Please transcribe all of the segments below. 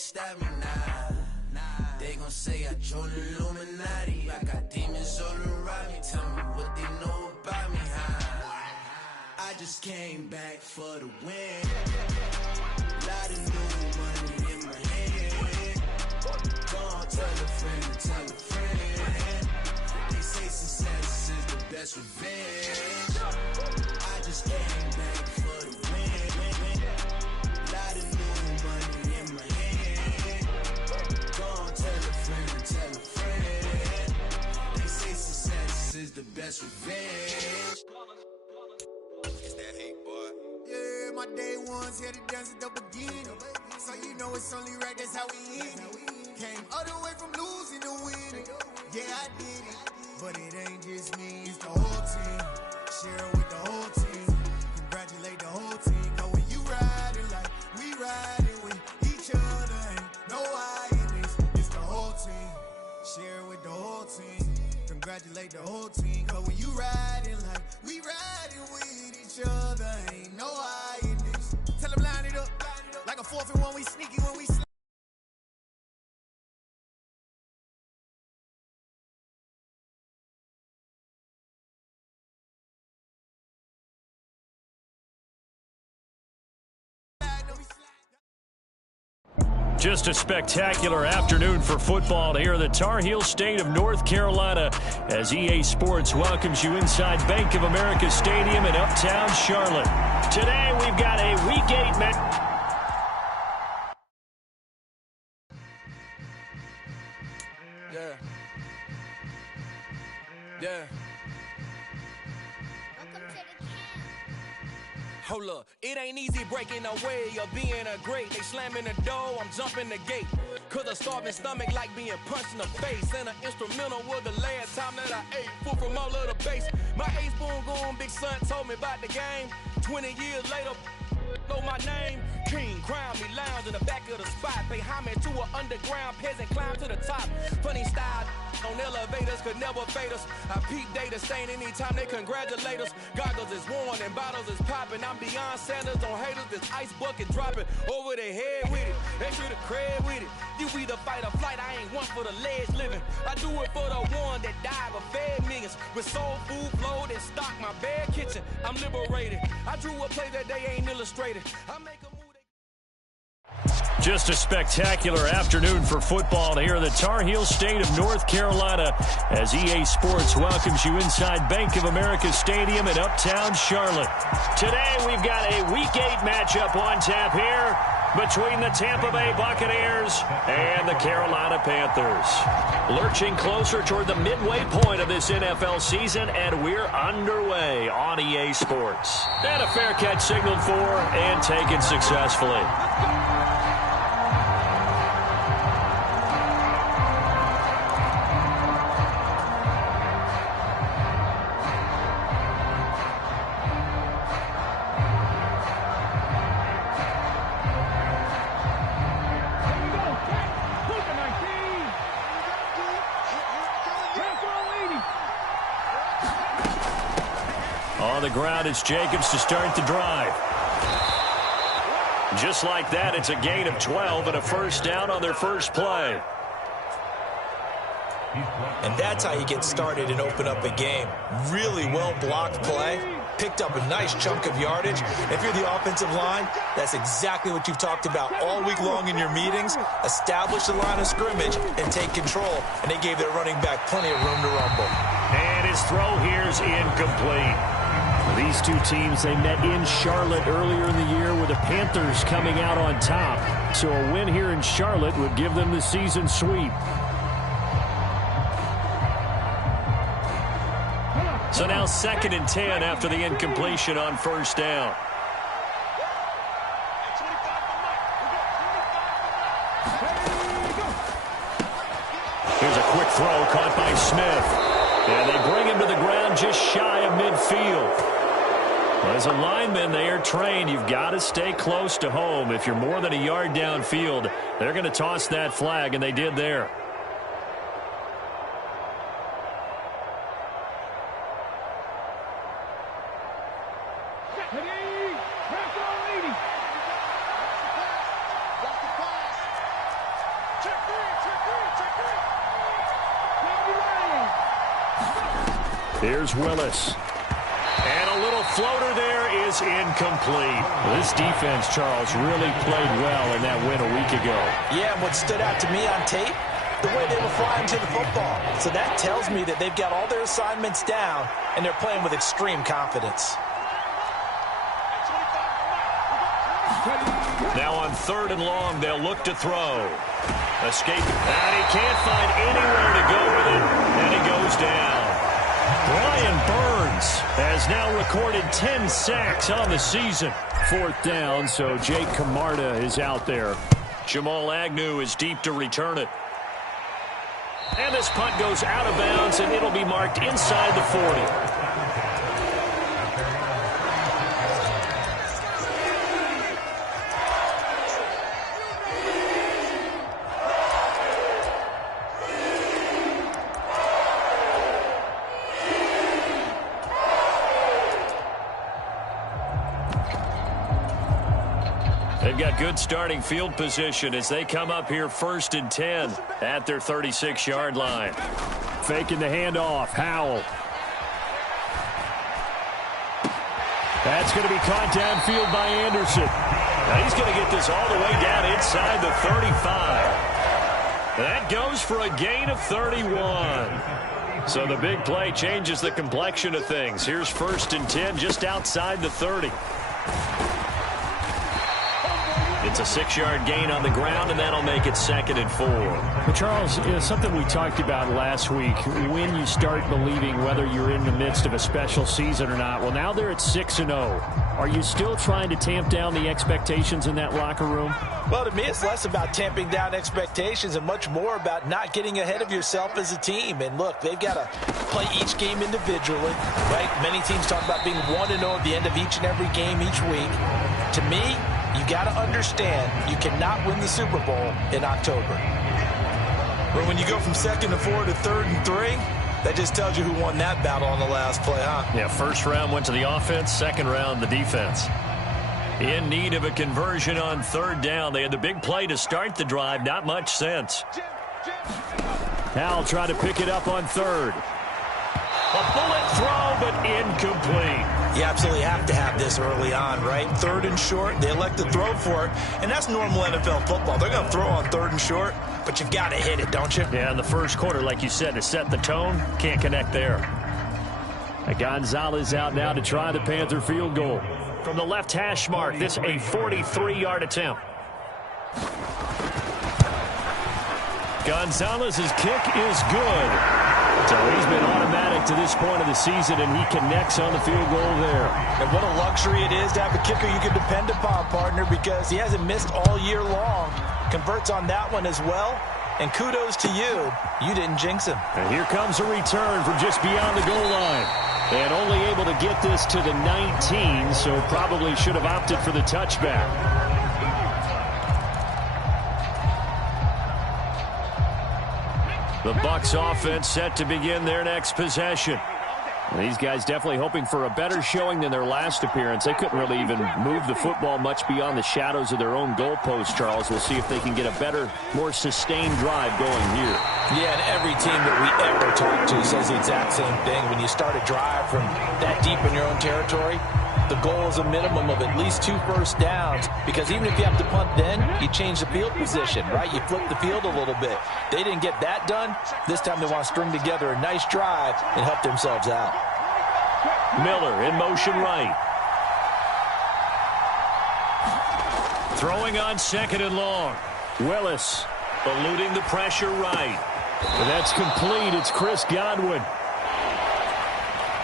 stab me, nah. They gon' say I joined the Illuminati. I got demons all around me. Tell me what they know about me, I just came back for the win. Lot of new money in my hand. Go on, tell a friend, tell a friend. They say success is the best revenge. I just came back for the win. Lot of new money in my hand. Go on, tell a friend. They say success is the best revenge. It's that hate, boy. Yeah, my day ones here to dance at the beginning. So you know it's only right, that's how we end it. Came all the way from losing to winning. Yeah, I did it. But it ain't just me, it's the whole team. Share it with the whole team. Congratulate the whole team. Cause when you riding like we riding with each other, ain't no I in this. It's the whole team. Share it with the whole team. Congratulate the whole team. Cause when you riding like we riding with each other, ain't no I in this. Tell them line it up like a 4th and 1. We sneaky when we slide. Just a spectacular afternoon for football here in the Tar Heel state of North Carolina as EA Sports welcomes you inside Bank of America Stadium in uptown Charlotte. Today we've got a Week 8 match. Yeah. Hold up, it ain't easy breaking away or being a great. They slamming the door, I'm jumping the gate. Cause a starving stomach like being punched in the face. And an instrumental was the last time that I ate food from all of the base. My ace boom goon, big son told me about the game. 20 years later, know my name. King, crown me, lounge in the back of the spot. Pay homage to an underground peasant, climb to the top. Funny style on elevators could never fade us. I peep data stain anytime they congratulate us. Goggles is worn and bottles is popping. I'm beyond Sanders on haters. This ice bucket dropping over their head with it. Extra the cred with it. You either fight or flight. I ain't one for the ledge living. I do it for the one that died but fed millions. With soul food flowed and stock my bad kitchen. I'm liberated. I drew a play that they ain't illustrated. I make a move. Just a spectacular afternoon for football here in the Tar Heel state of North Carolina as EA Sports welcomes you inside Bank of America Stadium in uptown Charlotte. Today we've got a Week 8 matchup on tap here between the Tampa Bay Buccaneers and the Carolina Panthers. Lurching closer toward the midway point of this NFL season, and we're underway on EA Sports. And a fair catch signaled for and taken successfully. On the ground, it's Jacobs to start the drive. Just like that, it's a gain of 12 and a first down on their first play. And that's how you get started and open up a game. Really well-blocked play. Picked up a nice chunk of yardage. If you're the offensive line, that's exactly what you've talked about all week long in your meetings. Establish the line of scrimmage and take control. And they gave their running back plenty of room to rumble. And his throw here is incomplete. These two teams, they met in Charlotte earlier in the year with the Panthers coming out on top. So a win here in Charlotte would give them the season sweep. So now 2nd and 10 after the incompletion on first down. Here's a quick throw caught by Smith. And they bring him to the ground just shy of midfield. Well, as a lineman, they are trained. You've got to stay close to home. If you're more than a yard downfield, they're going to toss that flag, and they did there. Here's Willis. And a little floater there is incomplete. This defense, Charles, really played well in that win a week ago. Yeah, and what stood out to me on tape, the way they were flying to the football. So that tells me that they've got all their assignments down, and they're playing with extreme confidence. Now on 3rd and long, they'll look to throw. Escape. And he can't find anywhere to go with it, and he goes down. Brian Burns has now recorded 10 sacks on the season. 4th down, so Jake Camarda is out there. Jamal Agnew is deep to return it. And this punt goes out of bounds, and it'll be marked inside the 40. They've got good starting field position as they come up here 1st and 10 at their 36-yard line. Faking the handoff. Howell. That's going to be caught downfield by Anderson. Now he's going to get this all the way down inside the 35. That goes for a gain of 31. So the big play changes the complexion of things. Here's 1st and 10 just outside the 30. It's a 6-yard gain on the ground, and that'll make it 2nd and 4. Well, Charles, something we talked about last week, when you start believing whether you're in the midst of a special season or not. Well, now they're at 6-0. Are you still trying to tamp down the expectations in that locker room? Well, to me, it's less about tamping down expectations and much more about not getting ahead of yourself as a team. And look, they've got to play each game individually, right? Many teams talk about being 1-0 at the end of each and every game each week. To me, you got to understand you cannot win the Super Bowl in October. But when you go from 2nd and 4 to 3rd and 3, that just tells you who won that battle on the last play, huh? Yeah, 1st round went to the offense, 2nd round the defense. In need of a conversion on 3rd down. They had the big play to start the drive. Not much sense. Howell trying to pick it up on 3rd. A bullet throw, but incomplete. You absolutely have to have this early on, right? 3rd and short, they elect to throw for it, and that's normal NFL football. They're going to throw on 3rd and short, but you've got to hit it, don't you? Yeah, in the 1st quarter, like you said, to set the tone, can't connect there. Gonzalez out now to try the Panther field goal. From the left hash mark, this a 43-yard attempt. Gonzalez's kick is good. So he's been automatic to this point of the season, and he connects on the field goal there. And what a luxury it is to have a kicker you can depend upon, partner, because he hasn't missed all year long. Converts on that one as well. And kudos to you. You didn't jinx him. And here comes a return from just beyond the goal line. And only able to get this to the 19, so probably should have opted for the touchback. The Bucs offense set to begin their next possession. These guys definitely hoping for a better showing than their last appearance. They couldn't really even move the football much beyond the shadows of their own goalpost, Charles. We'll see if they can get a better, more sustained drive going here. Yeah, and every team that we ever talk to says the exact same thing. When you start a drive from that deep in your own territory, the goal is a minimum of at least 2 first downs, because even if you have to punt then, you change the field position, right? You flip the field a little bit. They didn't get that done. This time they want to string together a nice drive and help themselves out. Miller in motion right. Throwing on 2nd and long. Willis eluding the pressure right. And that's complete. It's Chris Godwin.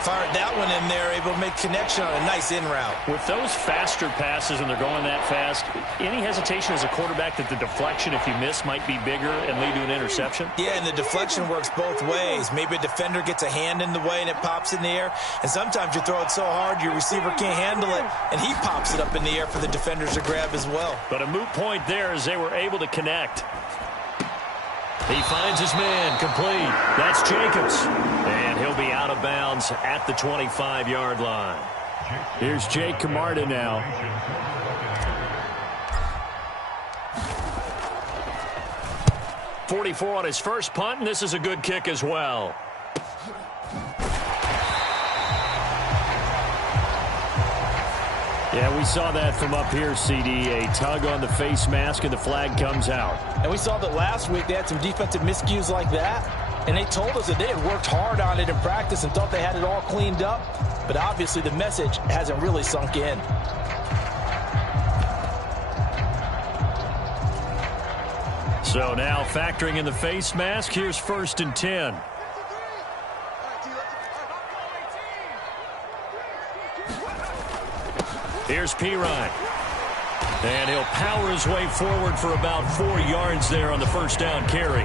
Fired that one in there, able to make connection on a nice in route. With those faster passes and they're going that fast, any hesitation as a quarterback that the deflection, if you miss, might be bigger and lead to an interception? Yeah, and the deflection works both ways. Maybe a defender gets a hand in the way and it pops in the air, and sometimes you throw it so hard your receiver can't handle it, and he pops it up in the air for the defenders to grab as well. But a moot point there as they were able to connect. He finds his man, complete. That's Jacobs. And he'll be out of bounds at the 25-yard line. Here's Jake Camarda now. .44 on his first punt, and this is a good kick as well. Yeah, we saw that from up here, CD. A tug on the face mask, and the flag comes out. And we saw that last week they had some defensive miscues like that, and they told us that they had worked hard on it in practice and thought they had it all cleaned up, but obviously the message hasn't really sunk in. So now factoring in the face mask, here's 1st and 10. Here's Pirine. And he'll power his way forward for about 4 yards there on the first down carry.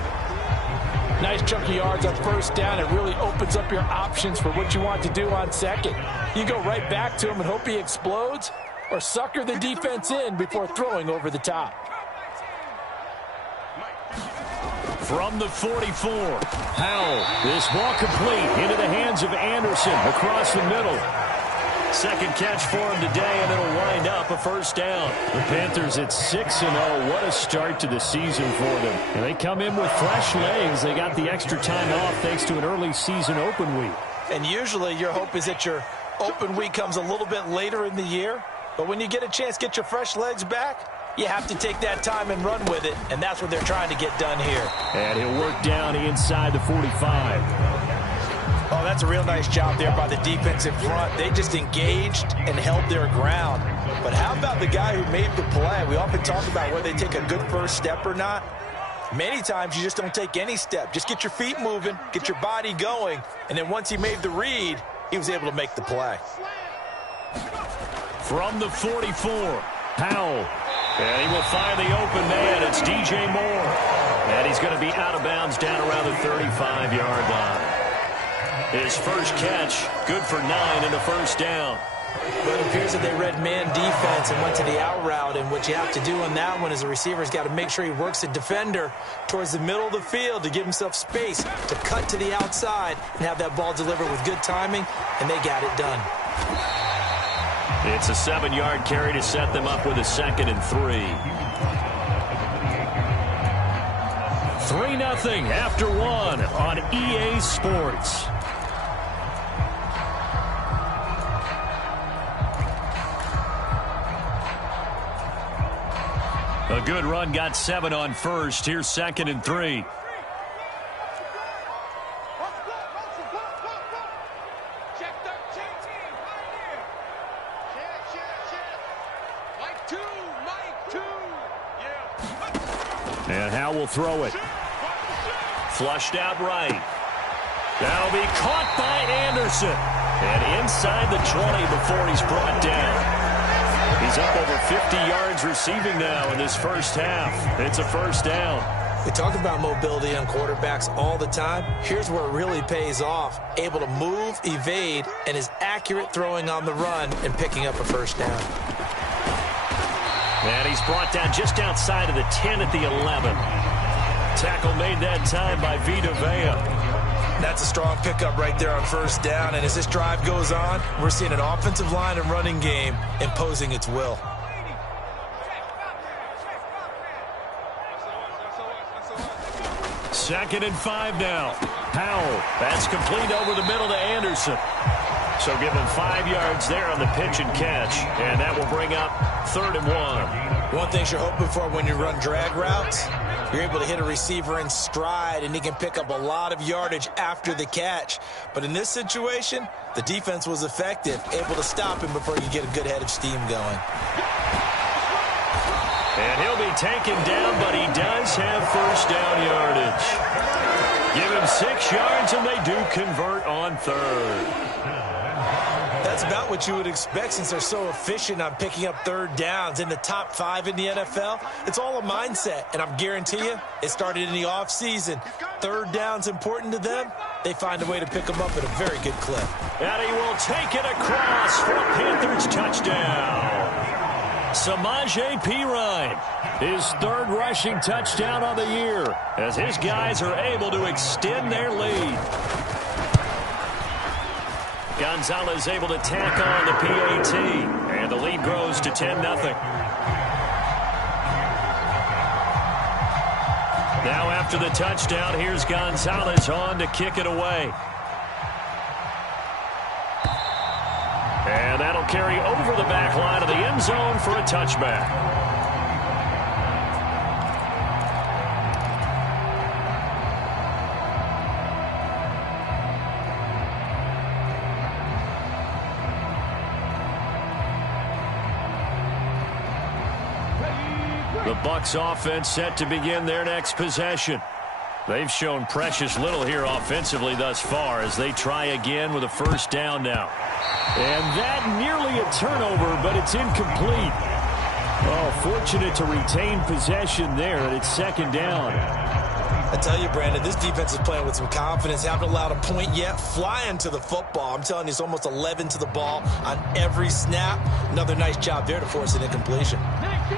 Nice chunk of yards on first down. It really opens up your options for what you want to do on second. You go right back to him and hope he explodes, or sucker the defense in before throwing over the top. From the 44, Howell. This ball complete into the hands of Anderson across the middle. Second catch for him today, and it'll wind up a first down. The Panthers at 6-0. What a start to the season for them. And they come in with fresh legs. They got the extra time off thanks to an early season open week. And usually your hope is that your open week comes a little bit later in the year. But when you get a chance to get your fresh legs back, you have to take that time and run with it. And that's what they're trying to get done here. And he'll work down inside the 45. Oh, that's a real nice job there by the defensive front. They just engaged and held their ground. But how about the guy who made the play? We often talk about whether they take a good first step or not. Many times you just don't take any step. Just get your feet moving, get your body going, and then once he made the read, he was able to make the play. From the 44, Howell. And he will find the open man. It's DJ Moore. And he's going to be out of bounds down around the 35-yard line. His first catch, good for 9 and a first down. But it appears that they read man defense and went to the out route, and what you have to do on that one is the receiver's got to make sure he works the defender towards the middle of the field to give himself space to cut to the outside and have that ball delivered with good timing, and they got it done. It's a 7-yard carry to set them up with a 2nd and 3. 3-0 after 1 on EA Sports. A good run, got 7 on first. Here's 2nd and 3. And Howell will throw it. Flushed out right. That'll be caught by Anderson. And inside the 20 before he's brought down. He's up over 50 yards receiving now in this first half. It's a first down. We talk about mobility on quarterbacks all the time. Here's where it really pays off. Able to move, evade, and is accurate throwing on the run and picking up a first down. And he's brought down just outside of the 10 at the 11. Tackle made that time by Vita Vea. That's a strong pickup right there on first down. And as this drive goes on, we're seeing an offensive line and running game imposing its will. Second and 5 now. Howell. That's complete over the middle to Anderson. So give him 5 yards there on the pitch and catch. And that will bring up 3rd and 1. One thing you're hoping for when you run drag routes, you're able to hit a receiver in stride, and he can pick up a lot of yardage after the catch. But in this situation, the defense was effective, able to stop him before you get a good head of steam going. And he'll be taken down, but he does have first down yardage. Give him 6 yards, and they do convert on 3rd. That's about what you would expect since they're so efficient on picking up 3rd downs. In the top 5 in the NFL, it's all a mindset, and I'm guarantee you it started in the offseason. 3rd down's important to them. They find a way to pick them up at a very good clip. And he will take it across for a Panthers touchdown. Samaje Perine, his 3rd rushing touchdown on the year, as his guys are able to extend their lead. Gonzalez able to tack on the PAT, and the lead grows to 10-0. Now after the touchdown, here's Gonzalez on to kick it away. And that'll carry over the back line of the end zone for a touchback. The Bucs offense set to begin their next possession. They've shown precious little here offensively thus far as they try again with a first down now. And that nearly a turnover, but it's incomplete. Oh, fortunate to retain possession there, and it's second down. I tell you, Brandon, this defense is playing with some confidence. Haven't allowed a point yet. Flying to the football. I'm telling you, it's almost 11 to the ball on every snap. Another nice job there to force an incompletion.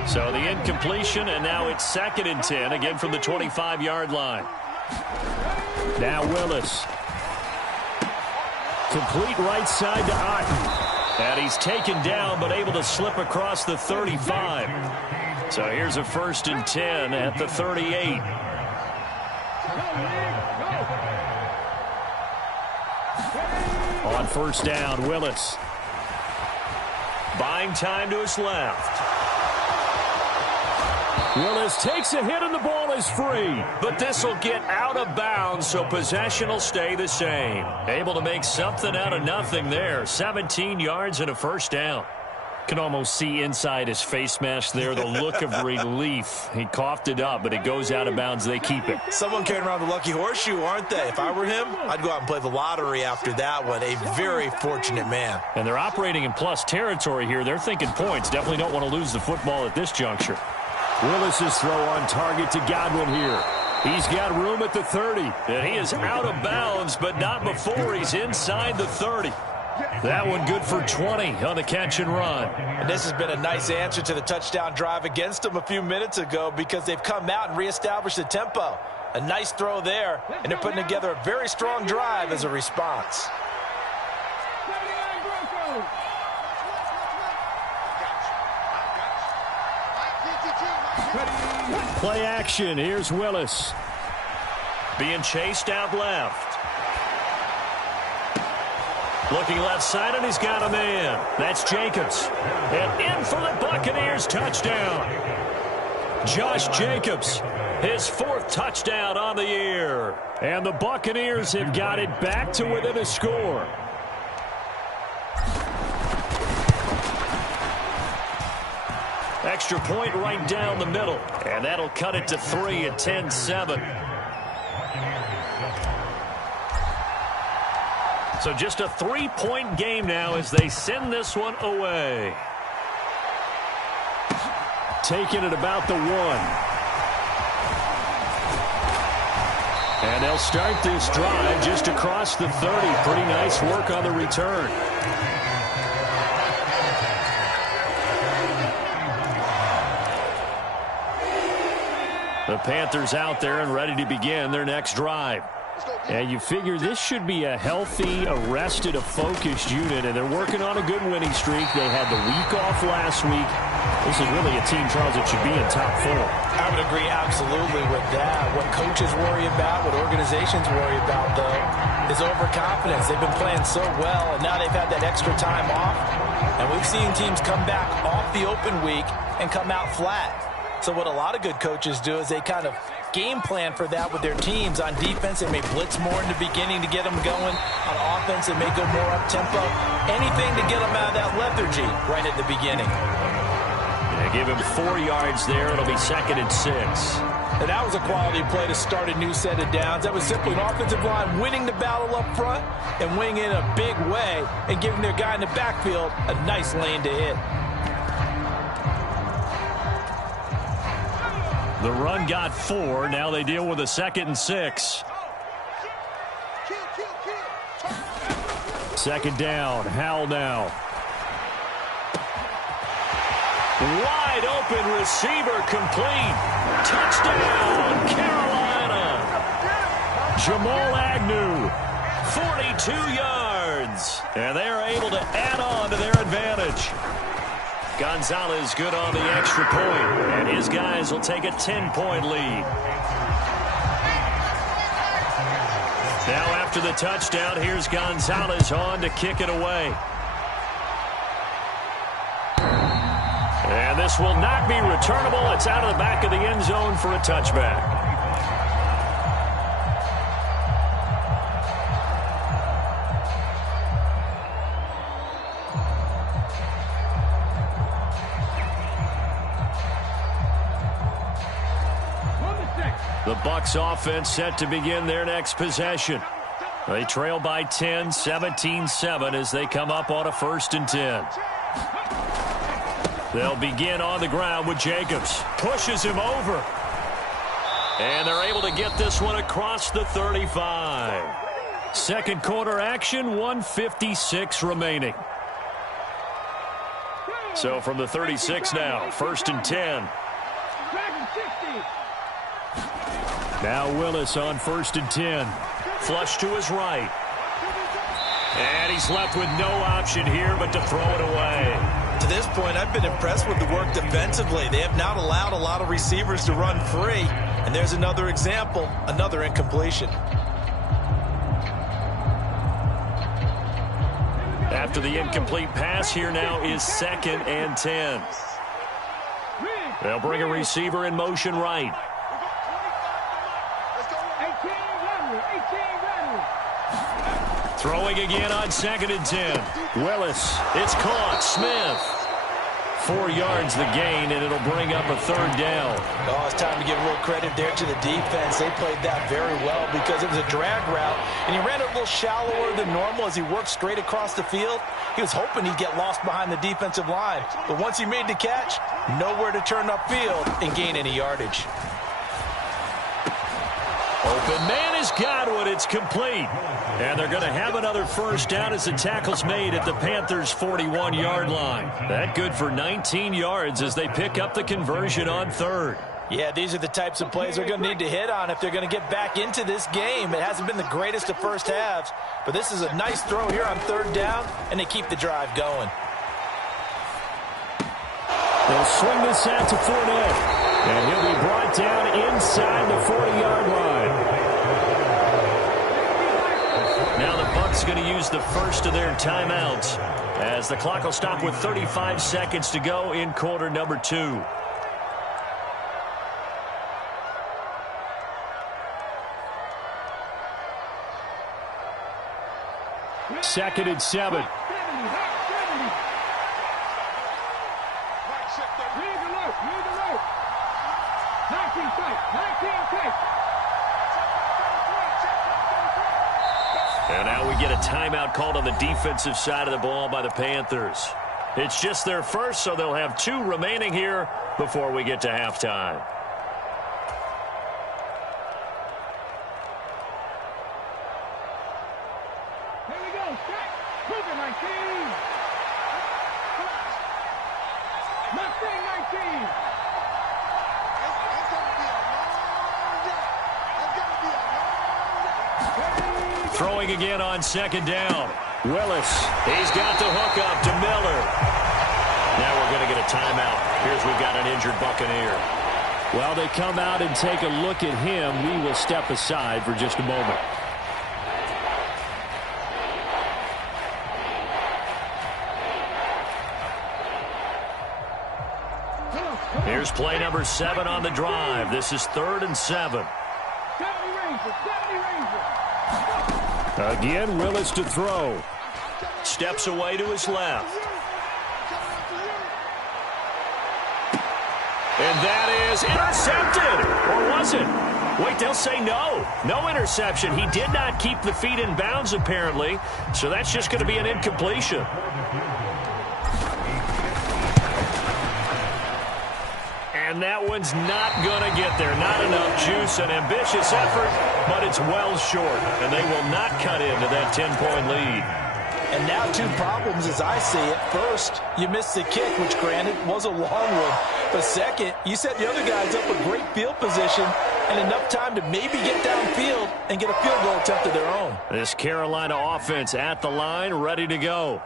So the incompletion, and now it's 2nd and 10, again from the 25-yard line. Now Willis. Complete right side to Otten. And he's taken down, but able to slip across the 35. So here's a 1st and 10 at the 38. On first down, Willis. Buying time to his left. Willis takes a hit and the ball is free. But this will get out of bounds, so possession will stay the same. Able to make something out of nothing there. 17 yards and a first down. Can almost see inside his face mask there the look of relief. He coughed it up, but it goes out of bounds. They keep it. Someone carrying around the lucky horseshoe, aren't they? If I were him, I'd go out and play the lottery after that one. A very fortunate man. And they're operating in plus territory here. They're thinking points. Definitely don't want to lose the football at this juncture. Willis's throw on target to Godwin here. He's got room at the 30. And he is out of bounds, but not before he's inside the 30. That one good for 20 on the catch and run. And this has been a nice answer to the touchdown drive against them a few minutes ago because they've come out and reestablished the tempo. A nice throw there, and they're putting together a very strong drive as a response. Play action. Here's Willis. Being chased out left. Looking left side, and he's got a man. That's Jacobs. And in for the Buccaneers touchdown. Josh Jacobs, his 4th touchdown on the year. And the Buccaneers have got it back to within a score. Extra point right down the middle. And that'll cut it to 3 at 10-7. So just a 3-point game now as they send this one away. Taking it about the 1. And they'll start this drive just across the 30. Pretty nice work on the return. The Panthers out there and ready to begin their next drive. And you figure this should be a healthy, arrested, a focused unit, and they're working on a good winning streak. They had the week off last week. This is really a team, Charles, that should be in top form. I would agree absolutely with that. What coaches worry about, what organizations worry about, though, is overconfidence. They've been playing so well, and now they've had that extra time off. And we've seen teams come back off the open week and come out flat. So what a lot of good coaches do is they kind of game plan for that with their teams. On defense, they may blitz more in the beginning to get them going. On offense, they may go more up-tempo. Anything to get them out of that lethargy right at the beginning. They give him 4 yards there. It'll be 2nd and 6. And that was a quality play to start a new set of downs. That was simply an offensive line winning the battle up front and winning in a big way and giving their guy in the backfield a nice lane to hit. The run got 4. Now they deal with a 2nd and 6. 2nd down. Howell now. Wide open receiver complete. Touchdown, Carolina. Jamal Agnew, 42 yards. And they are able to add on to their advantage. Gonzalez good on the extra point, and his guys will take a 10-point lead. Now after the touchdown, here's Gonzalez on to kick it away. And this will not be returnable. It's out of the back of the end zone for a touchback. The Bucs offense set to begin their next possession. They trail by 10, 17-7 as they come up on a 1st and 10. They'll begin on the ground with Jacobs. Pushes him over. And they're able to get this one across the 35. Second quarter action, 1:56 remaining. So from the 36 now, 1st and 10. Now Willis on 1st and 10. Flush to his right. And he's left with no option here but to throw it away. To this point, I've been impressed with the work defensively. They have not allowed a lot of receivers to run free. And there's another example, another incompletion. After the incomplete pass, here now is 2nd and 10. They'll bring a receiver in motion right. Throwing again on 2nd and 10. Willis, it's caught. Smith. 4 yards the gain, and it'll bring up a 3rd down. Oh, it's time to give a little credit there to the defense. They played that very well because it was a drag route, and he ran it a little shallower than normal as he worked straight across the field. He was hoping he'd get lost behind the defensive line, but once he made the catch, nowhere to turn upfield and gain any yardage. Open man has got one. It's complete. And they're going to have another 1st down as the tackle's made at the Panthers' 41-yard line. That good for 19 yards as they pick up the conversion on 3rd. Yeah, these are the types of plays they're going to need to hit on if they're going to get back into this game. It hasn't been the greatest of first halves, but this is a nice throw here on 3rd down, and they keep the drive going. They'll swing this out to Fournette, and he'll be brought down inside the 40-yard line. Now the Bucs going to use the first of their timeouts as the clock will stop with 35 seconds to go in quarter number 2. Second and 7. And now we get a timeout called on the defensive side of the ball by the Panthers. It's just their first, so they'll have 2 remaining here before we get to halftime. Here we go. Set. Moving 19. Mustang 19. Throwing again on 2nd down. Willis, he's got the hook up to Miller. Now we're going to get a timeout. Here's we've got an injured Buccaneer. While they come out and take a look at him, we will step aside for just a moment. Here's play number 7 on the drive. This is 3rd and 7. Again, Willis to throw. Steps away to his left. And that is intercepted. Or was it? Wait, they'll say no. No interception. He did not keep the feet in bounds, apparently. So that's just going to be an incompletion. And that one's not going to get there. Not enough juice. An ambitious effort, but it's well short. And they will not cut into that 10-point lead. And now 2 problems as I see it. First, you missed the kick, which granted was a long one. But second, you set the other guys up a great field position and enough time to maybe get downfield and get a field goal attempt of their own. This Carolina offense at the line, ready to go.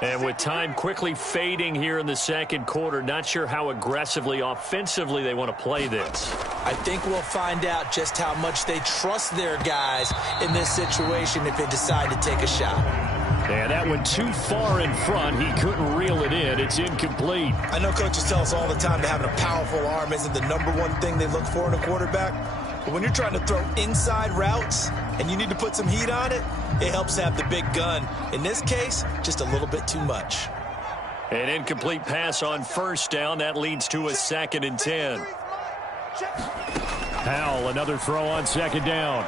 And with time quickly fading here in the second quarter, not sure how aggressively, offensively they want to play this. I think we'll find out just how much they trust their guys in this situation if they decide to take a shot. And that went too far in front. He couldn't reel it in. It's incomplete. I know coaches tell us all the time that having a powerful arm isn't the #1 thing they look for in a quarterback. But when you're trying to throw inside routes and you need to put some heat on it, it helps to have the big gun. In this case, just a little bit too much. An incomplete pass on first down. That leads to a 2nd and 10. Powell, another throw on 2nd down.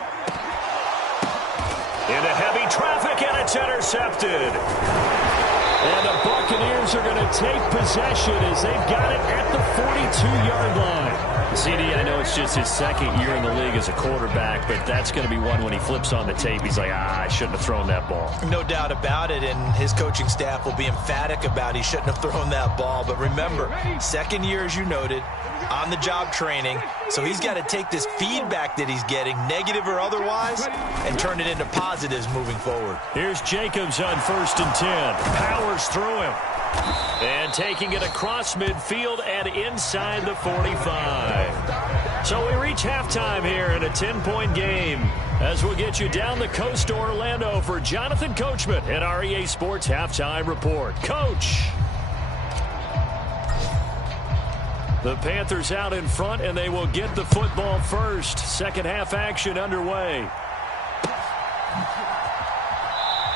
Into heavy traffic, and it's intercepted. And the Buccaneers are going to take possession as they've got it at the 42-yard line. CD, I know it's just his 2nd year in the league as a quarterback, but that's going to be one when he flips on the tape. He's like, I shouldn't have thrown that ball. No doubt about it, and his coaching staff will be emphatic about he shouldn't have thrown that ball. But remember, 2nd year, as you noted, on-the-job training. So he's got to take this feedback that he's getting, negative or otherwise, and turn it into positives moving forward. Here's Jacobs on 1st and 10. Powers through him. And taking it across midfield and inside the 45. So we reach halftime here in a 10-point game as we'll get you down the coast to Orlando for Jonathan Coachman at our EA Sports Halftime Report. Coach! The Panthers out in front, and they will get the football first. Second half action underway.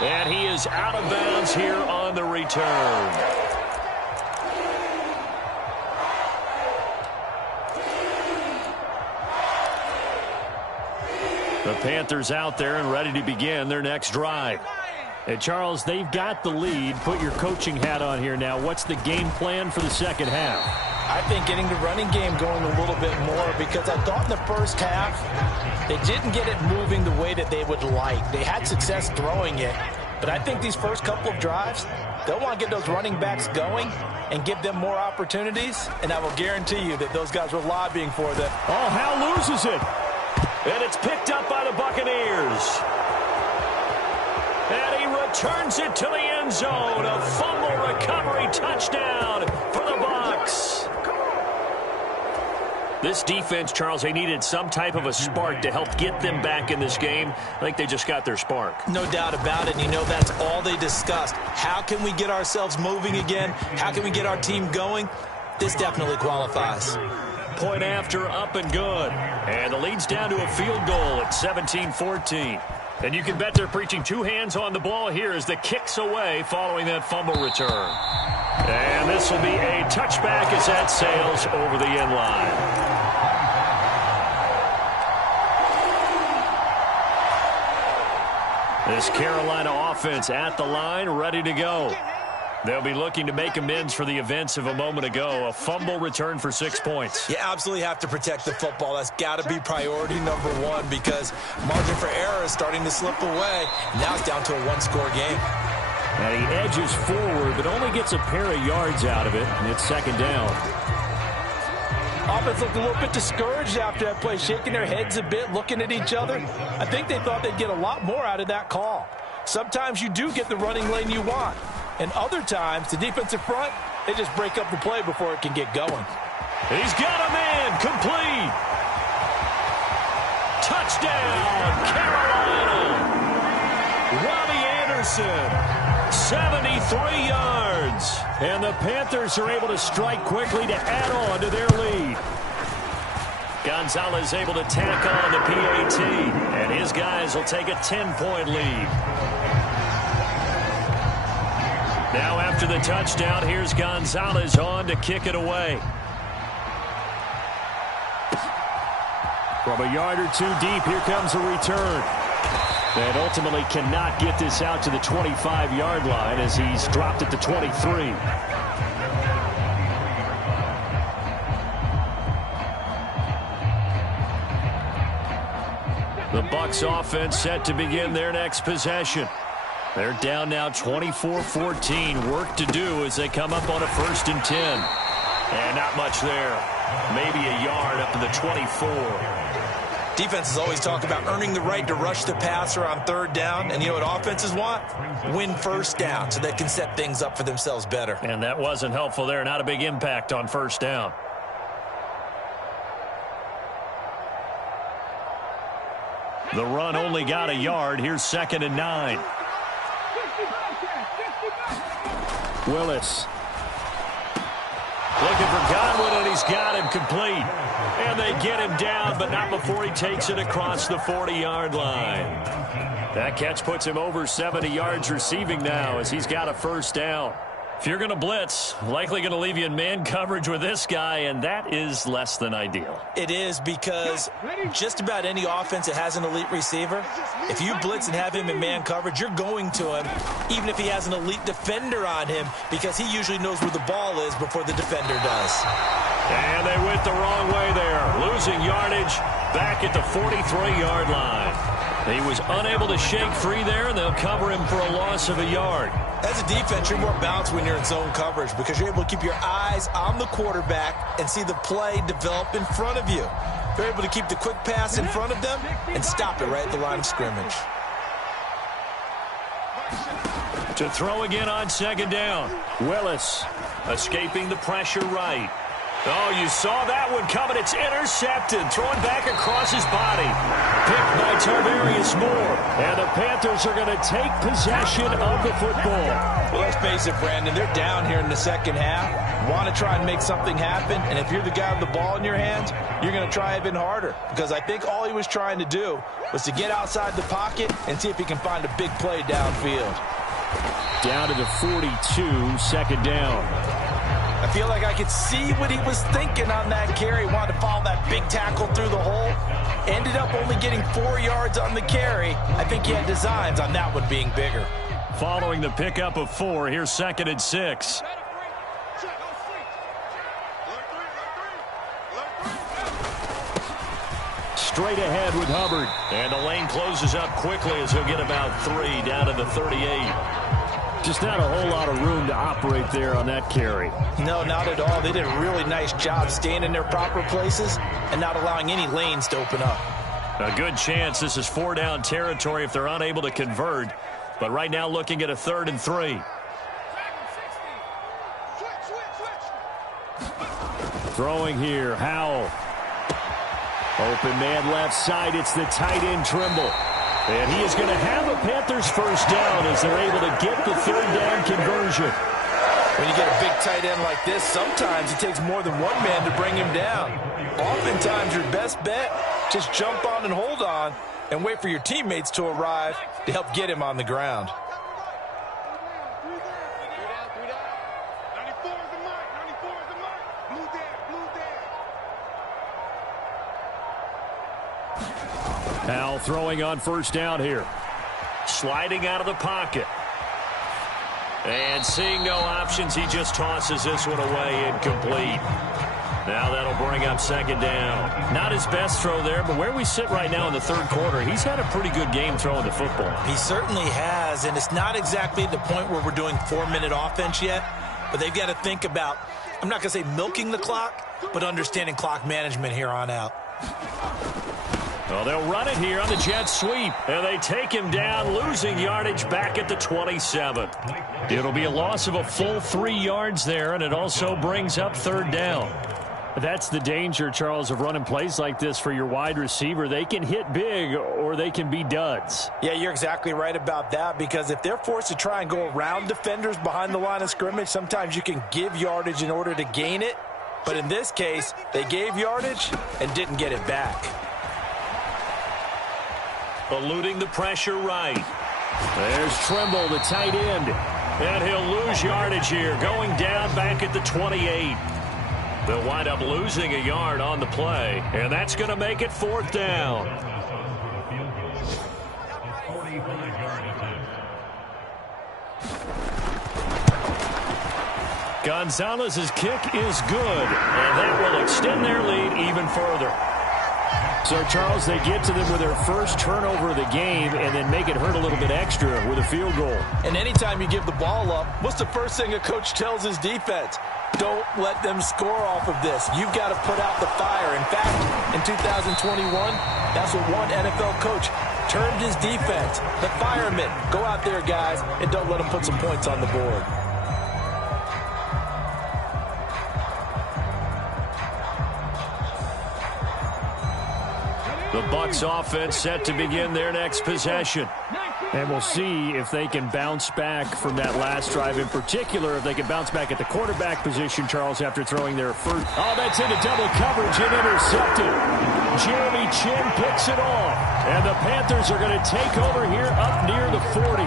And he is out of bounds here on the return. The Panthers out there and ready to begin their next drive. And Charles, they've got the lead. Put your coaching hat on here now. What's the game plan for the second half? I think getting the running game going a little bit more, because I thought in the first half they didn't get it moving the way that they would like. They had success throwing it, but I think these first couple of drives, they'll want to get those running backs going and give them more opportunities, and I will guarantee you that those guys were lobbying for them. Oh, Howe loses it. And it's picked up by the Buccaneers. And he returns it to the end zone. A fumble recovery touchdown for the Bucs. This defense, Charles, they needed some type of a spark to help get them back in this game. I think they just got their spark. No doubt about it. And you know that's all they discussed. How can we get ourselves moving again? How can we get our team going? This definitely qualifies. Point after, up and good. And the lead's down to a field goal at 17-14. And you can bet they're preaching two hands on the ball here as the kick's away following that fumble return. And this will be a touchback as that sails over the end line. This Carolina offense at the line, ready to go. They'll be looking to make amends for the events of a moment ago. A fumble return for 6 points. You absolutely have to protect the football. That's got to be priority number one, because margin for error is starting to slip away. Now it's down to a one-score game. And he edges forward, but only gets a pair of yards out of it, and it's second down. Offense looked a little bit discouraged after that play, shaking their heads a bit, looking at each other. I think they thought they'd get a lot more out of that call. Sometimes you do get the running lane you want. And other times, the defensive front, they just break up the play before it can get going. He's got him in. Complete. Touchdown, Carolina. Robbie Anderson, 73 yards. And the Panthers are able to strike quickly to add on to their lead. Gonzalez able to tack on the PAT. And his guys will take a 10-point lead. Now after the touchdown, here's Gonzalez on to kick it away. From a yard or two deep, here comes a return. And ultimately cannot get this out to the 25-yard line as he's dropped it to 23. The Bucs offense set to begin their next possession. They're down now 24-14. Work to do as they come up on a 1st and 10. And not much there. Maybe a yard up to the 24. Defenses always talk about earning the right to rush the passer on third down. And you know what offenses want? Win first down so they can set things up for themselves better. And that wasn't helpful there. Not a big impact on first down. The run only got a yard. Here's 2nd and 9. Willis. Looking for Godwin, and he's got him complete. And they get him down, but not before he takes it across the 40-yard line. That catch puts him over 70 yards receiving now as he's got a first down. If you're going to blitz, likely going to leave you in man coverage with this guy, and that is less than ideal. It is, because just about any offense that has an elite receiver, if you blitz and have him in man coverage, you're going to him, even if he has an elite defender on him, because he usually knows where the ball is before the defender does. And they went the wrong way there, losing yardage back at the 43-yard line. He was unable to shake free there, and they'll cover him for a loss of a yard. As a defense, you're more balanced when you're in zone coverage because you're able to keep your eyes on the quarterback and see the play develop in front of you. You're able to keep the quick pass in front of them and stop it right at the line of scrimmage. To throw again on 2nd down. Willis escaping the pressure right. Oh, you saw that one coming. It's intercepted. Throwing back across his body. Picked by Tarvarius Moore. And the Panthers are going to take possession of the football. Well, let's face it, Brandon. They're down here in the second half. Want to try and make something happen. And if you're the guy with the ball in your hands, you're going to try even harder. Because I think all he was trying to do was to get outside the pocket and see if he can find a big play downfield. Down to the 42, 2nd down. I feel like I could see what he was thinking on that carry. Wanted to follow that big tackle through the hole. Ended up only getting 4 yards on the carry. I think he had designs on that one being bigger. Following the pickup of 4, here's 2nd and 6. Straight ahead with Hubbard. And the lane closes up quickly as he'll get about 3 down to the 38. Just not a whole lot of room to operate there on that carry. No, not at all. They did a really nice job staying in their proper places and not allowing any lanes to open up. A good chance this is 4-down territory if they're unable to convert. But right now looking at a 3rd and 3. Throwing here, Howell. Open man left side. It's the tight end Trimble. And he is going to have a Panthers first down as they're able to get the 3rd down conversion. When you get a big tight end like this, sometimes it takes more than one man to bring him down. Oftentimes, your best bet, just jump on and hold on and wait for your teammates to arrive to help get him on the ground. Now throwing on first down here. Sliding out of the pocket. And seeing no options, he just tosses this one away incomplete. Now that'll bring up 2nd down. Not his best throw there, but where we sit right now in the 3rd quarter, he's had a pretty good game throwing the football. He certainly has, and it's not exactly the point where we're doing 4-minute offense yet, but they've got to think about, I'm not going to say milking the clock, but understanding clock management here on out. Well, they'll run it here on the jet sweep, and they take him down, losing yardage back at the 27. It'll be a loss of a full 3 yards there, and it also brings up 3rd down. That's the danger, Charles, of running plays like this for your wide receiver. They can hit big or they can be duds. Yeah, you're exactly right about that, because if they're forced to try and go around defenders behind the line of scrimmage, sometimes you can give yardage in order to gain it. But in this case, they gave yardage and didn't get it back. Eluding the pressure right. There's Trimble, the tight end. And he'll lose yardage here, going down back at the 28. They'll wind up losing a yard on the play, and that's going to make it 4th down. Gonzalez's kick is good, and that will extend their lead even further. So, Charles, they get to them with their first turnover of the game and then make it hurt a little bit extra with a field goal. And anytime you give the ball up, what's the first thing a coach tells his defense? Don't let them score off of this. You've got to put out the fire. In fact, in 2021, that's what one NFL coach termed his defense. The firemen. Go out there, guys, and don't let them put some points on the board. The Bucs offense set to begin their next possession. And we'll see if they can bounce back from that last drive in particular, if they can bounce back at the quarterback position, Charles, after throwing their first. Oh, that's into double coverage and intercepted. Jeremy Chin picks it off. And the Panthers are going to take over here up near the 40.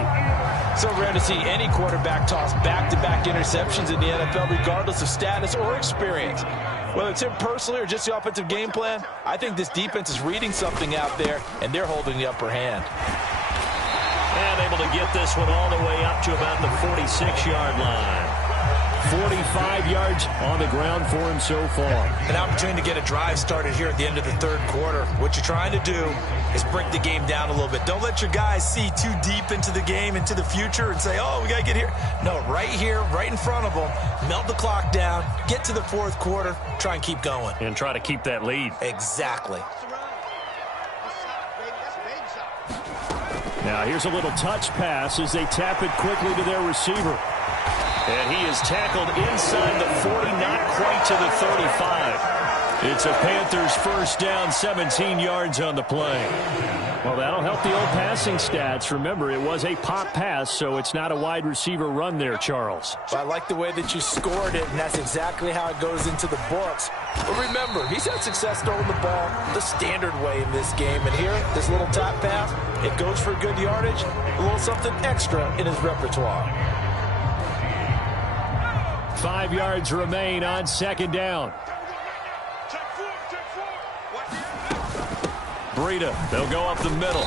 So rare to see any quarterback toss back-to-back interceptions in the NFL, regardless of status or experience. Whether it's him personally or just the offensive game plan, I think this defense is reading something out there, and they're holding the upper hand. And able to get this one all the way up to about the 46-yard line. 45 yards on the ground for him so far. An opportunity to get a drive started here at the end of the third quarter. What you're trying to do is break the game down a little bit. Don't let your guys see too deep into the game, into the future, and say, oh, we got to get here. No, right here, right in front of them, melt the clock down, get to the fourth quarter, try and keep going. And try to keep that lead. Exactly. Now here's a little touch pass as they tap it quickly to their receiver. And he is tackled inside the 40, not quite to the 35. It's a Panthers first down, 17 yards on the play. Well, that'll help the old passing stats. Remember, it was a pop pass, so it's not a wide receiver run there, Charles. I like the way that you scored it, and that's exactly how it goes into the books. But remember, he's had success throwing the ball the standard way in this game. And here, this little top pass, it goes for good yardage, a little something extra in his repertoire. 5 yards remain on second down. Breida, they'll go up the middle.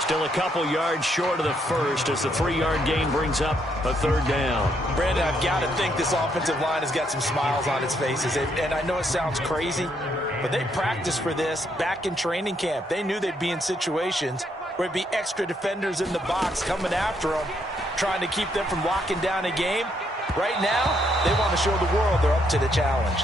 Still a couple yards short of the first as the 3-yard gain brings up a third down. Brandon, I've got to think this offensive line has got some smiles on its faces. And I know it sounds crazy, but they practiced for this back in training camp. They knew they'd be in situations where it'd be extra defenders in the box coming after them, trying to keep them from locking down a game. Right now, they want to show the world they're up to the challenge.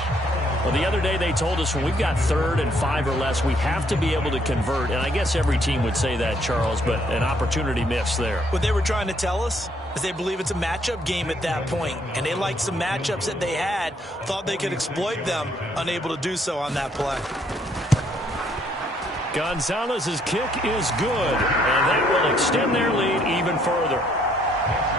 Well, the other day they told us when we've got 3rd and 5 or less, we have to be able to convert. And I guess every team would say that, Charles, but an opportunity missed there. What they were trying to tell us is they believe it's a matchup game at that point. And they liked some matchups that they had, thought they could exploit them, unable to do so on that play. Gonzalez's kick is good, and that will extend their lead even further.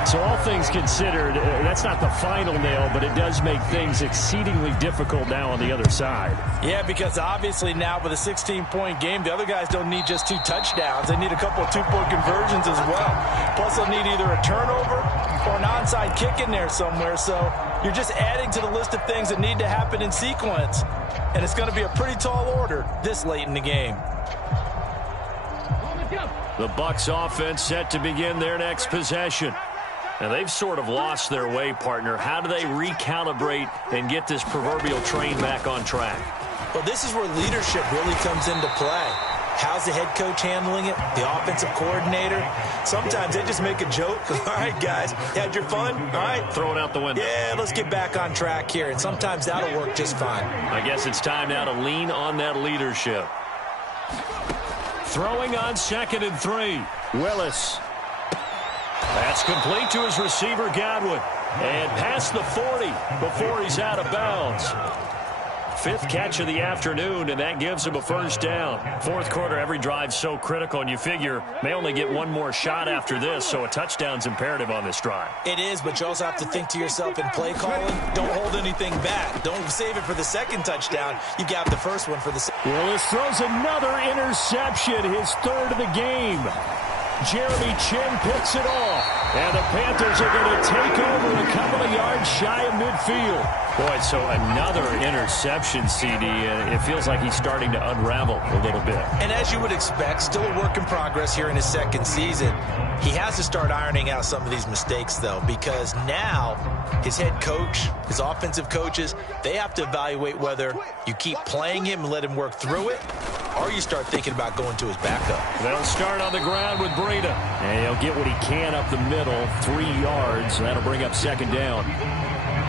So all things considered, that's not the final nail, but it does make things exceedingly difficult now on the other side. Yeah, because obviously now with a 16-point game, the other guys don't need just 2 touchdowns. They need a couple of 2-point conversions as well. Plus they'll need either a turnover or an onside kick in there somewhere. So you're just adding to the list of things that need to happen in sequence. And it's going to be a pretty tall order this late in the game. The Bucs offense set to begin their next possession. Now, they've sort of lost their way, partner. How do they recalibrate and get this proverbial train back on track? Well, this is where leadership really comes into play. How's the head coach handling it? The offensive coordinator? Sometimes they just make a joke. All right, guys, had your fun? All right. Throw it out the window. Yeah, let's get back on track here. And sometimes that'll work just fine. I guess it's time now to lean on that leadership. Throwing on 2nd and 3. Willis. That's complete to his receiver, Godwin. And past the 40 before he's out of bounds. 5th catch of the afternoon, and that gives him a first down. 4th quarter, every drive's so critical, and you figure may only get one more shot after this, so a touchdown's imperative on this drive. It is, but you also have to think to yourself in play calling, don't hold anything back. Don't save it for the 2nd touchdown. You got the first one for the second. Willis throws another interception, his 3rd of the game. Jeremy Chin picks it off, and the Panthers are going to take over a couple of yards shy of midfield. Boy, so another interception, CD. It feels like he's starting to unravel a little bit. And as you would expect, still a work in progress here in his 2nd season. He has to start ironing out some of these mistakes, though, because now his head coach, his offensive coaches, they have to evaluate whether you keep playing him and let him work through it, or you start thinking about going to his backup. They'll start on the ground with Breida. And he'll get what he can up the middle, 3 yards. That'll bring up 2nd down.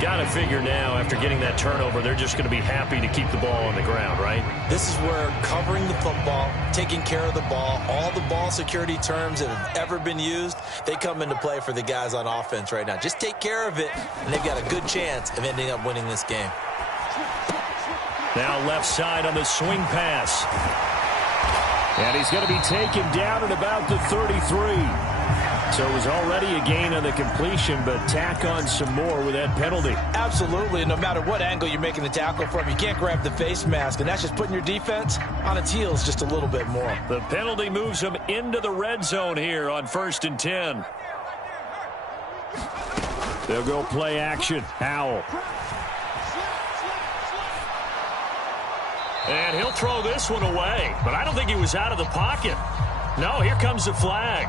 Got to figure now, after getting that turnover, they're just going to be happy to keep the ball on the ground, right? This is where covering the football, taking care of the ball, all the ball security terms that have ever been used, they come into play for the guys on offense right now. Just take care of it, and they've got a good chance of ending up winning this game. Now left side on the swing pass. And he's going to be taken down at about the 33. So it was already a gain on the completion, but tack on some more with that penalty. Absolutely, and no matter what angle you're making the tackle from, you can't grab the face mask, and that's just putting your defense on its heels just a little bit more. The penalty moves them into the red zone here on 1st and 10. They'll go play action. Howell. And he'll throw this one away, but I don't think he was out of the pocket. No, here comes the flag.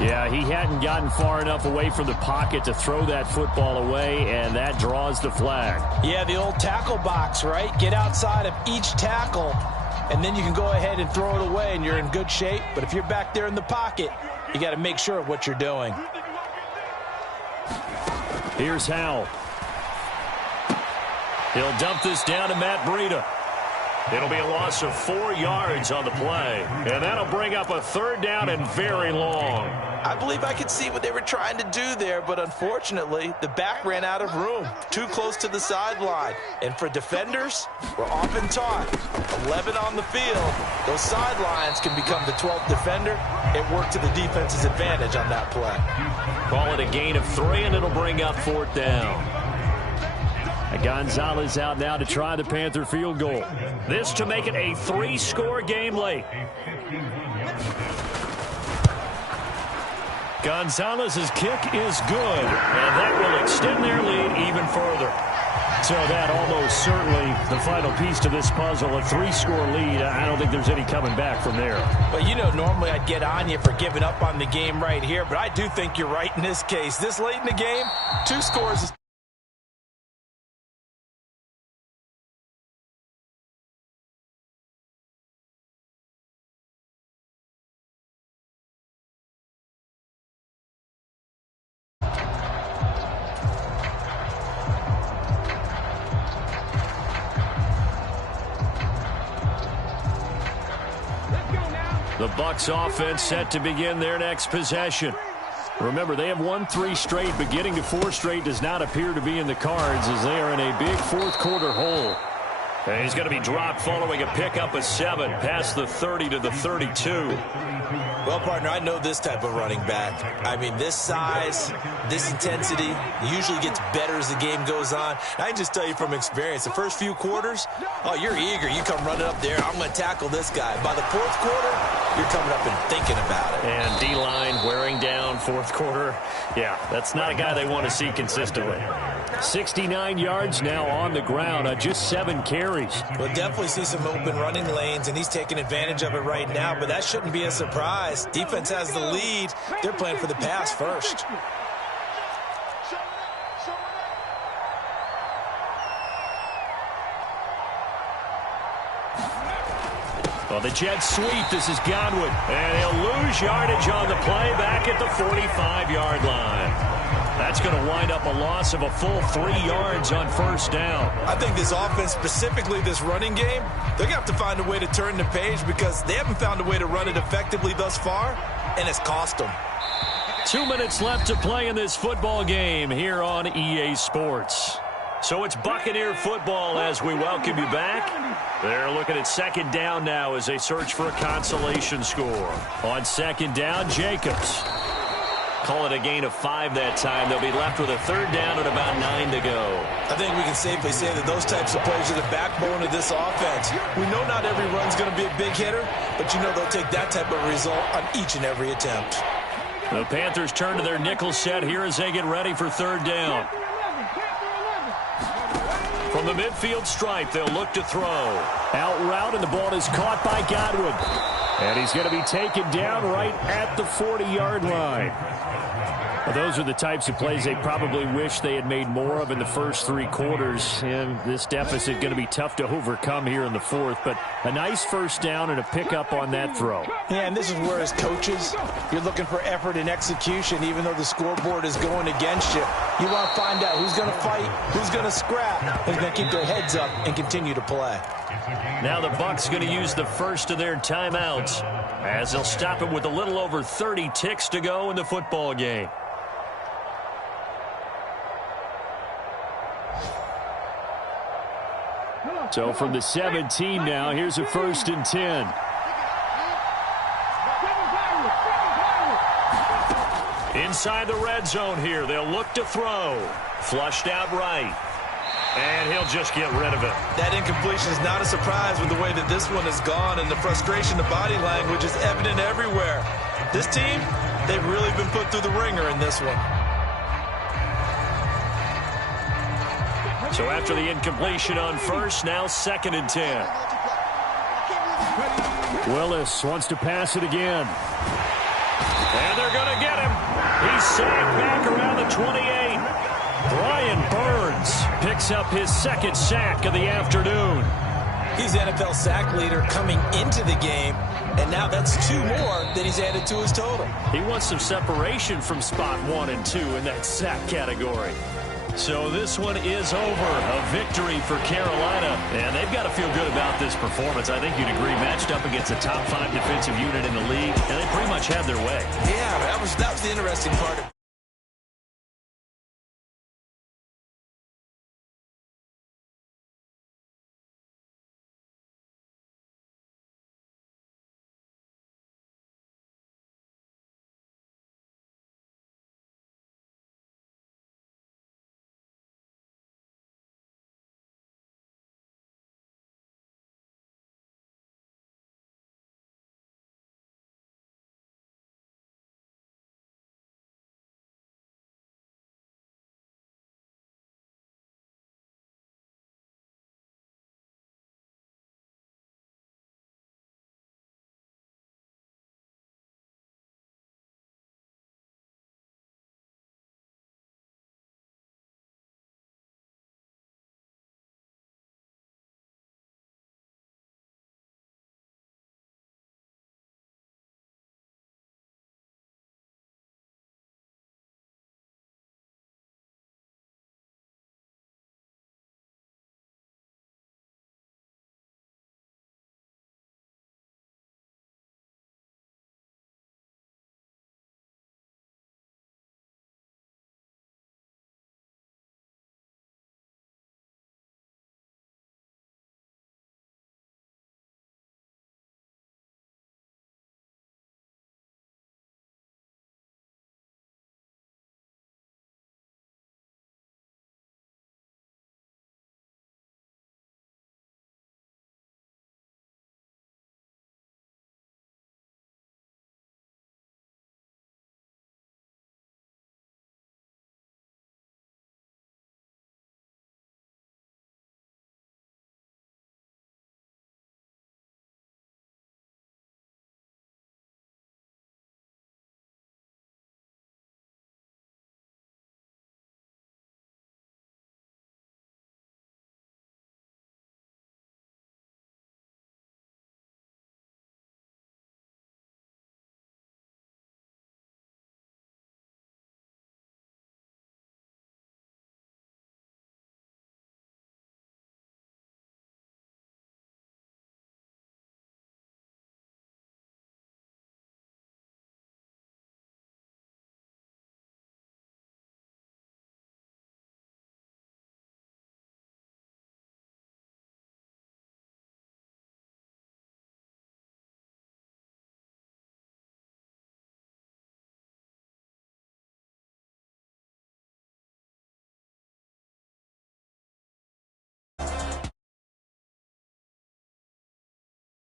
Yeah, he hadn't gotten far enough away from the pocket to throw that football away, and that draws the flag. Yeah, the old tackle box, right? Get outside of each tackle, and then you can go ahead and throw it away, and you're in good shape. But if you're back there in the pocket, you got to make sure of what you're doing. Here's Howell. He'll dump this down to Matt Breida. It'll be a loss of 4 yards on the play. And that'll bring up a 3rd down and very long. I believe I could see what they were trying to do there, but unfortunately, the back ran out of room. Too close to the sideline. And for defenders, we're often taught, 11 on the field, those sidelines can become the 12th defender. It worked to the defense's advantage on that play. Call it a gain of 3, and it'll bring up 4th down. Gonzalez out now to try the Panther field goal. This to make it a 3-score game late. Gonzalez's kick is good, and that will extend their lead even further. So that almost certainly the final piece to this puzzle, a 3-score lead. I don't think there's any coming back from there. But, you know, normally I'd get on you for giving up on the game right here, but I do think you're right in this case. This late in the game, 2 scores is the Bucs offense set to begin their next possession. Remember, they have won 3 straight, but getting to 4 straight does not appear to be in the cards as they are in a big 4th quarter hole. And he's going to be dropped following a pickup of 7 past the 30 to the 32. Well, partner, I know this type of running back. I mean, this size, this intensity usually gets better as the game goes on. I can just tell you from experience, the first few quarters, oh, you're eager. You come running up there, I'm going to tackle this guy. By the 4th quarter, you're coming up and thinking about it. And D-line wearing down 4th quarter. Yeah, that's not a guy they want to see consistently. 69 yards now on the ground on just 7 carries. We'll definitely see some open running lanes, and he's taking advantage of it right now, but that shouldn't be a surprise. Defense has the lead. They're playing for the pass first. Well, the Jets sweep. This is Godwin. And he'll lose yardage on the play back at the 45-yard line. That's going to wind up a loss of a full 3 yards on 1st down. I think this offense, specifically this running game, they're going to have to find a way to turn the page because they haven't found a way to run it effectively thus far, and it's cost them. 2 minutes left to play in this football game here on EA Sports. So it's Buccaneer football as we welcome you back. They're looking at 2nd down now as they search for a consolation score. On 2nd down, Jacobs. Call it a gain of 5 that time. They'll be left with a 3rd down and about 9 to go. I think we can safely say that those types of plays are the backbone of this offense. We know not every run's going to be a big hitter, but you know they'll take that type of result on each and every attempt. The Panthers turn to their nickel set here as they get ready for 3rd down. From the midfield stripe, they'll look to throw. Out route, and the ball is caught by Godwin. And he's going to be taken down right at the 40-yard line. Well, those are the types of plays they probably wish they had made more of in the first 3 quarters. And this deficit going to be tough to overcome here in the fourth. But a nice first down and a pickup on that throw. Yeah, and this is where, as coaches, you're looking for effort and execution, even though the scoreboard is going against you. You want to find out who's going to fight, who's going to scrap, who's going to keep their heads up and continue to play. Now the Bucs going to use the first of their timeouts as they'll stop it with a little over 30 ticks to go in the football game. So from the 17 now, here's a 1st and 10. Inside the red zone here, they'll look to throw. Flushed out right. And he'll just get rid of it. That incompletion is not a surprise with the way that this one has gone, and the frustration, the body language is evident everywhere. This team, they've really been put through the ringer in this one. So after the incompletion on first, now 2nd and 10. Willis wants to pass it again. And they're going to get him. He's sacked back around the 28. Brian Burns picks up his 2nd sack of the afternoon. He's NFL sack leader coming into the game, and now that's 2 more that he's added to his total. He wants some separation from spot 1 and 2 in that sack category. So this one is over. A victory for Carolina. And they've got to feel good about this performance. I think you'd agree, matched up against a top 5 defensive unit in the league, and they pretty much had their way. Yeah, that was the interesting part of